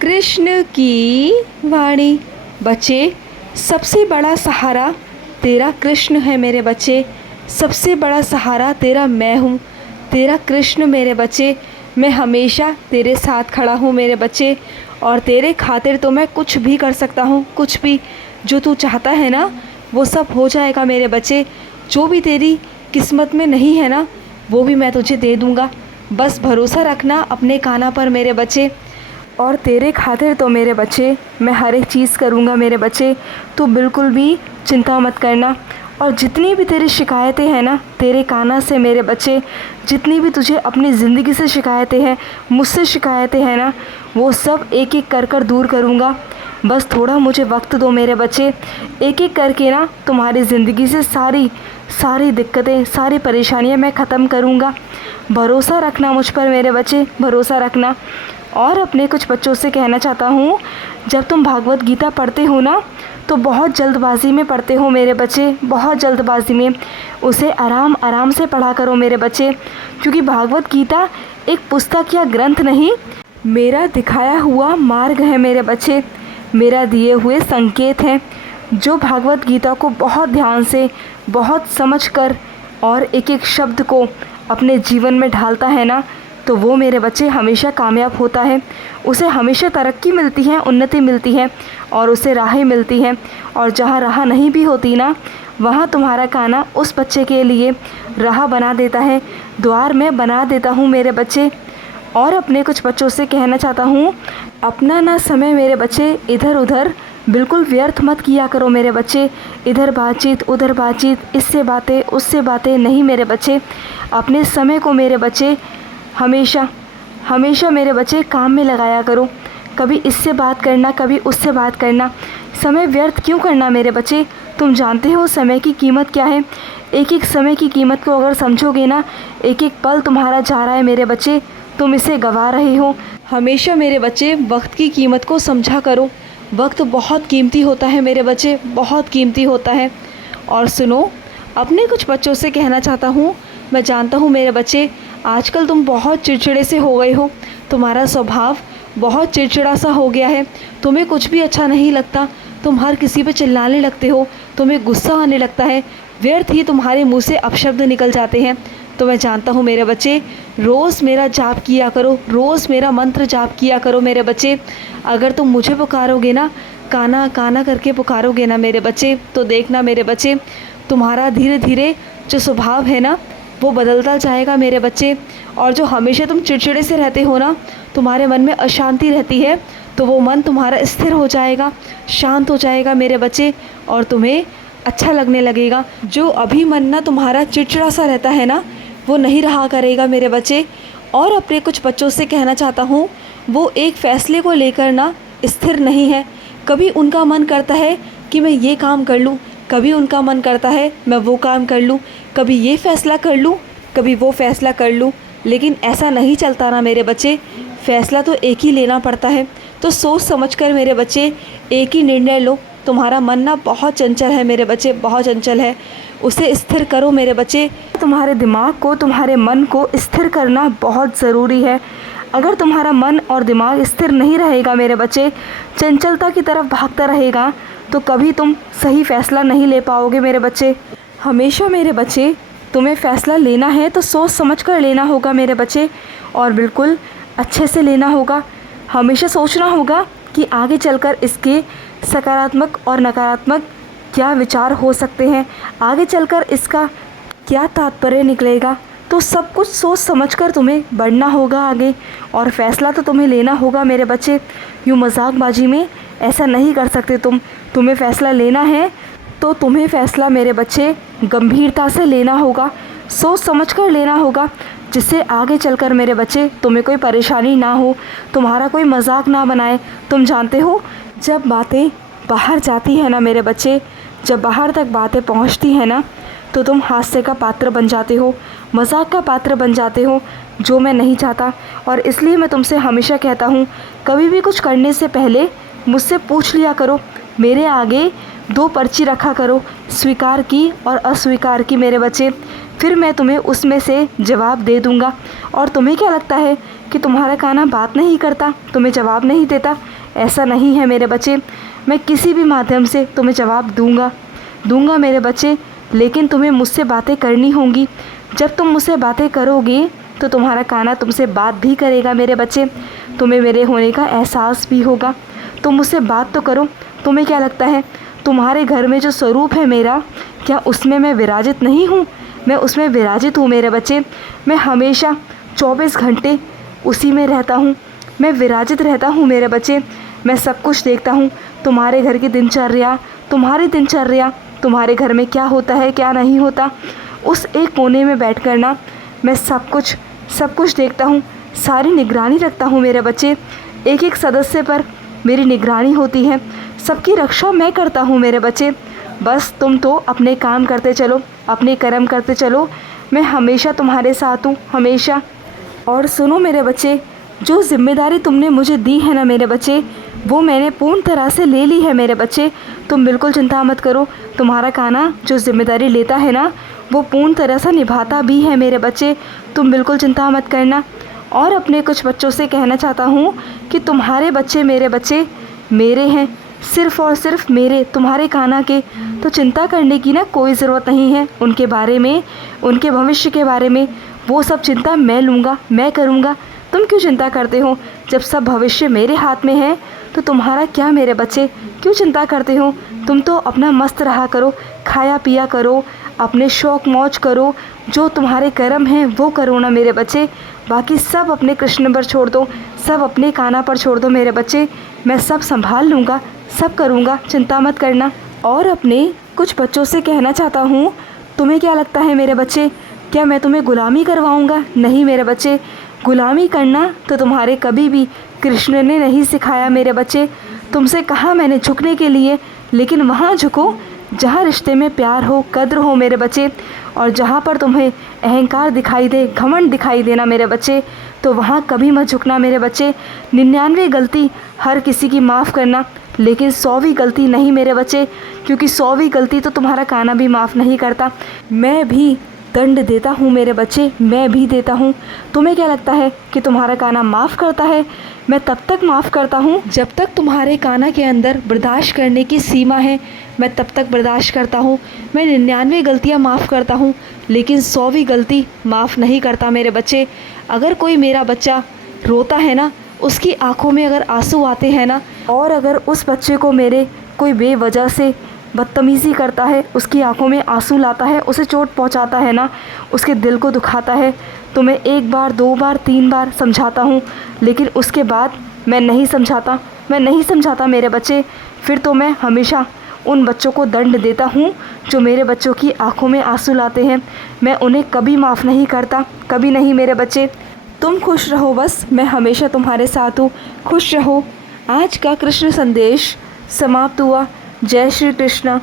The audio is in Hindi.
कृष्ण की वाणी। बच्चे, सबसे बड़ा सहारा तेरा कृष्ण है मेरे बच्चे। सबसे बड़ा सहारा तेरा मैं हूँ, तेरा कृष्ण मेरे बच्चे। मैं हमेशा तेरे साथ खड़ा हूँ मेरे बच्चे, और तेरे खातिर तो मैं कुछ भी कर सकता हूँ। कुछ भी जो तू चाहता है ना, वो सब हो जाएगा मेरे बच्चे। जो भी तेरी किस्मत में नहीं है ना, वो भी मैं तुझे दे दूँगा। बस भरोसा रखना अपने कान्हा पर मेरे बच्चे। और तेरे खातिर तो मेरे बच्चे मैं हर एक चीज़ करूँगा मेरे बच्चे। तू बिल्कुल भी चिंता मत करना। और जितनी भी तेरी शिकायतें हैं ना तेरे कान्हा से मेरे बच्चे, जितनी भी तुझे अपनी ज़िंदगी से शिकायतें हैं, मुझसे शिकायतें हैं ना, वो सब एक एक कर कर दूर करूँगा। बस थोड़ा मुझे वक्त दो मेरे बच्चे। एक एक करके ना तुम्हारी ज़िंदगी से सारी सारी दिक्कतें, सारी परेशानियाँ मैं ख़त्म करूँगा। भरोसा रखना मुझ पर मेरे बच्चे, भरोसा रखना। और अपने कुछ बच्चों से कहना चाहता हूँ, जब तुम भागवत गीता पढ़ते हो ना, तो बहुत जल्दबाज़ी में पढ़ते हो मेरे बच्चे, बहुत जल्दबाज़ी में। उसे आराम आराम से पढ़ा करो मेरे बच्चे, क्योंकि भागवत गीता एक पुस्तक या ग्रंथ नहीं, मेरा दिखाया हुआ मार्ग है मेरे बच्चे, मेरा दिए हुए संकेत हैं। जो भागवत गीता को बहुत ध्यान से, बहुत समझ कर और एक एक शब्द को अपने जीवन में ढालता है ना, तो वो मेरे बच्चे हमेशा कामयाब होता है। उसे हमेशा तरक्की मिलती है, उन्नति मिलती है, और उसे राहें मिलती हैं। और जहाँ राह नहीं भी होती ना, वहाँ तुम्हारा कान्हा उस बच्चे के लिए राह बना देता है, द्वार मैं बना देता हूँ मेरे बच्चे। और अपने कुछ बच्चों से कहना चाहता हूँ, अपना ना समय मेरे बच्चे इधर उधर बिल्कुल व्यर्थ मत किया करो मेरे बच्चे। इधर बातचीत उधर बातचीत, इससे बातें उससे बातें नहीं मेरे बच्चे। अपने समय को मेरे बच्चे हमेशा हमेशा मेरे बच्चे काम में लगाया करो। कभी इससे बात करना, कभी उससे बात करना। समय व्यर्थ क्यों करना मेरे बच्चे? तुम जानते हो समय की कीमत क्या है। एक एक समय की कीमत को अगर समझोगे ना, एक एक पल तुम्हारा जा रहा है मेरे बच्चे, तुम इसे गंवा रहे हो। हमेशा मेरे बच्चे वक्त की कीमत को समझा करो। वक्त बहुत कीमती होता है मेरे बच्चे, बहुत कीमती होता है। और सुनो, अपने कुछ बच्चों से कहना चाहता हूँ, मैं जानता हूँ मेरे बच्चे आजकल तुम बहुत चिड़चिड़े से हो गए हो। तुम्हारा स्वभाव बहुत चिड़चिड़ा सा हो गया है। तुम्हें कुछ भी अच्छा नहीं लगता, तुम हर किसी पे चिल्लाने लगते हो, तुम्हें गुस्सा आने लगता है, व्यर्थ ही तुम्हारे मुंह से अपशब्द निकल जाते हैं। तो मैं जानता हूँ मेरे बच्चे, रोज़ मेरा जाप किया करो, रोज़ मेरा मंत्र जाप किया करो मेरे बच्चे। अगर तुम मुझे पुकारोगे ना, कान्हा कान्हा करके पुकारोगे ना मेरे बच्चे, तो देखना मेरे बच्चे, तुम्हारा धीरे धीरे जो स्वभाव है ना, वो बदलता जाएगा मेरे बच्चे। और जो हमेशा तुम चिड़चिड़े से रहते हो ना, तुम्हारे मन में अशांति रहती है, तो वो मन तुम्हारा स्थिर हो जाएगा, शांत हो जाएगा मेरे बच्चे, और तुम्हें अच्छा लगने लगेगा। जो अभी मन ना तुम्हारा चिड़चिड़ा सा रहता है ना, वो नहीं रहा करेगा मेरे बच्चे। और अपने कुछ बच्चों से कहना चाहता हूँ, वो एक फ़ैसले को लेकर ना स्थिर नहीं है। कभी उनका मन करता है कि मैं ये काम कर लूँ, कभी उनका मन करता है मैं वो काम कर लूँ, कभी ये फ़ैसला कर लूँ, कभी वो फ़ैसला कर लूँ। लेकिन ऐसा नहीं चलता ना मेरे बच्चे, फ़ैसला तो एक ही लेना पड़ता है। तो सोच समझकर मेरे बच्चे एक ही निर्णय लो। तुम्हारा मन ना बहुत चंचल है मेरे बच्चे, बहुत चंचल है, उसे स्थिर करो मेरे बच्चे। तुम्हारे दिमाग को, तुम्हारे मन को स्थिर करना बहुत ज़रूरी है। अगर तुम्हारा मन और दिमाग स्थिर नहीं रहेगा मेरे बच्चे, चंचलता की तरफ भागता रहेगा, तो कभी तुम सही फ़ैसला नहीं ले पाओगे मेरे बच्चे। हमेशा मेरे बच्चे तुम्हें फ़ैसला लेना है तो सोच समझ कर लेना होगा मेरे बच्चे, और बिल्कुल अच्छे से लेना होगा। हमेशा सोचना होगा कि आगे चलकर इसके सकारात्मक और नकारात्मक क्या विचार हो सकते हैं, आगे चलकर इसका क्या तात्पर्य निकलेगा। तो सब कुछ सोच समझकर तुम्हें बढ़ना होगा आगे, और फ़ैसला तो तुम्हें लेना होगा मेरे बच्चे। यूँ मजाकबाजी में ऐसा नहीं कर सकते तुम। तुम्हें फ़ैसला लेना है तो तुम्हें फ़ैसला मेरे बच्चे गंभीरता से लेना होगा, सोच समझकर लेना होगा, जिससे आगे चलकर मेरे बच्चे तुम्हें कोई परेशानी ना हो, तुम्हारा कोई मजाक ना बनाए। तुम जानते हो, जब बातें बाहर जाती है ना मेरे बच्चे, जब बाहर तक बातें पहुंचती हैं ना, तो तुम हास्य का पात्र बन जाते हो, मजाक का पात्र बन जाते हो, जो मैं नहीं चाहता। और इसलिए मैं तुमसे हमेशा कहता हूँ, कभी भी कुछ करने से पहले मुझसे पूछ लिया करो। मेरे आगे 2 पर्ची रखा करो, स्वीकार की और अस्वीकार की मेरे बच्चे, फिर मैं तुम्हें उसमें से जवाब दे दूँगा। और तुम्हें क्या लगता है कि तुम्हारा कान्हा बात नहीं करता, तुम्हें जवाब नहीं देता। ऐसा नहीं है मेरे बच्चे, मैं किसी भी माध्यम से तुम्हें जवाब दूंगा मेरे बच्चे, लेकिन तुम्हें मुझसे बातें करनी होंगी। जब तुम मुझसे बातें करोगे तो तुम्हारा कान्हा तुमसे बात भी करेगा मेरे बच्चे, तुम्हें मेरे होने का एहसास भी होगा। तुम मुझसे बात तो करो। तुम्हें क्या लगता है तुम्हारे घर में जो स्वरूप है मेरा, क्या उसमें मैं विराजित नहीं हूँ? मैं उसमें विराजित हूँ मेरे बच्चे। मैं हमेशा 24 घंटे उसी में रहता हूँ, मैं विराजित रहता हूँ मेरे बच्चे। मैं सब कुछ देखता हूँ, तुम्हारे घर की दिनचर्या, तुम्हारे घर में क्या होता है क्या नहीं होता। उस एक कोने में बैठ कर ना मैं सब कुछ देखता हूँ, सारी निगरानी रखता हूँ मेरे बच्चे। एक एक सदस्य पर मेरी निगरानी होती है, सबकी रक्षा मैं करता हूँ मेरे बच्चे। बस तुम तो अपने काम करते चलो, अपने कर्म करते चलो, मैं हमेशा तुम्हारे साथ हूँ, हमेशा। और सुनो मेरे बच्चे, जो जिम्मेदारी तुमने मुझे दी है ना मेरे बच्चे, वो मैंने पूर्ण तरह से ले ली है मेरे बच्चे। तुम बिल्कुल चिंता मत करो, तुम्हारा कान्हा जो जिम्मेदारी लेता है ना वो पूर्ण तरह से निभाता भी है मेरे बच्चे, तुम बिल्कुल चिंता मत करना। और अपने कुछ बच्चों से कहना चाहता हूँ कि तुम्हारे बच्चे मेरे हैं, सिर्फ़ और सिर्फ मेरे, तुम्हारे कान्हा के। तो चिंता करने की ना कोई ज़रूरत नहीं है उनके बारे में, उनके भविष्य के बारे में। वो सब चिंता मैं लूँगा, मैं करूँगा। तुम क्यों चिंता करते हो? जब सब भविष्य मेरे हाथ में है तो तुम्हारा क्या मेरे बच्चे, क्यों चिंता करते हो? तुम तो अपना मस्त रहा करो, खाया पिया करो, अपने शौक़ मौज करो, जो तुम्हारे कर्म हैं वो करो ना मेरे बच्चे। बाकी सब अपने कृष्ण पर छोड़ दो, सब अपने कान्हा पर छोड़ दो मेरे बच्चे। मैं सब संभाल लूँगा, सब करूँगा, चिंता मत करना। और अपने कुछ बच्चों से कहना चाहता हूँ, तुम्हें क्या लगता है मेरे बच्चे, क्या मैं तुम्हें गुलामी करवाऊँगा? नहीं मेरे बच्चे, गुलामी करना तो तुम्हारे कभी भी कृष्ण ने नहीं सिखाया मेरे बच्चे। तुमसे कहा मैंने झुकने के लिए, लेकिन वहाँ झुको जहाँ रिश्ते में प्यार हो, कद्र हो मेरे बच्चे। और जहाँ पर तुम्हें अहंकार दिखाई दे, घमंड दिखाई देना मेरे बच्चे, तो वहाँ कभी मत झुकना मेरे बच्चे। 99 गलती हर किसी की माफ़ करना, लेकिन 100वीं गलती नहीं मेरे बच्चे, क्योंकि 100वीं गलती तो तुम्हारा कान्हा भी माफ़ नहीं करता। मैं भी दंड देता हूँ मेरे बच्चे, मैं भी देता हूँ। तुम्हें क्या लगता है कि तुम्हारा कान्हा माफ़ करता है? मैं तब तक माफ़ करता हूँ जब तक तुम्हारे कान्हा के अंदर बर्दाश्त करने की सीमा है, मैं तब तक बर्दाश्त करता हूँ। मैं 99 गलतियाँ माफ़ करता हूँ, लेकिन 100वीं गलती माफ़ नहीं करता मेरे बच्चे। अगर कोई मेरा बच्चा रोता है ना, उसकी आंखों में अगर आंसू आते हैं ना, और अगर उस बच्चे को मेरे कोई बेवजह से बदतमीज़ी करता है, उसकी आंखों में आंसू लाता है, उसे चोट पहुंचाता है ना, उसके दिल को दुखाता है, तो मैं 1 बार 2 बार 3 बार समझाता हूँ, लेकिन उसके बाद मैं नहीं समझाता मेरे बच्चे। फिर तो मैं हमेशा उन बच्चों को दंड देता हूँ जो मेरे बच्चों की आंखों में आंसू लाते हैं। मैं उन्हें कभी माफ़ नहीं करता, कभी नहीं मेरे बच्चे। तुम खुश रहो बस, मैं हमेशा तुम्हारे साथ हूँ, खुश रहो। आज का कृष्ण संदेश समाप्त हुआ। जय श्री कृष्ण।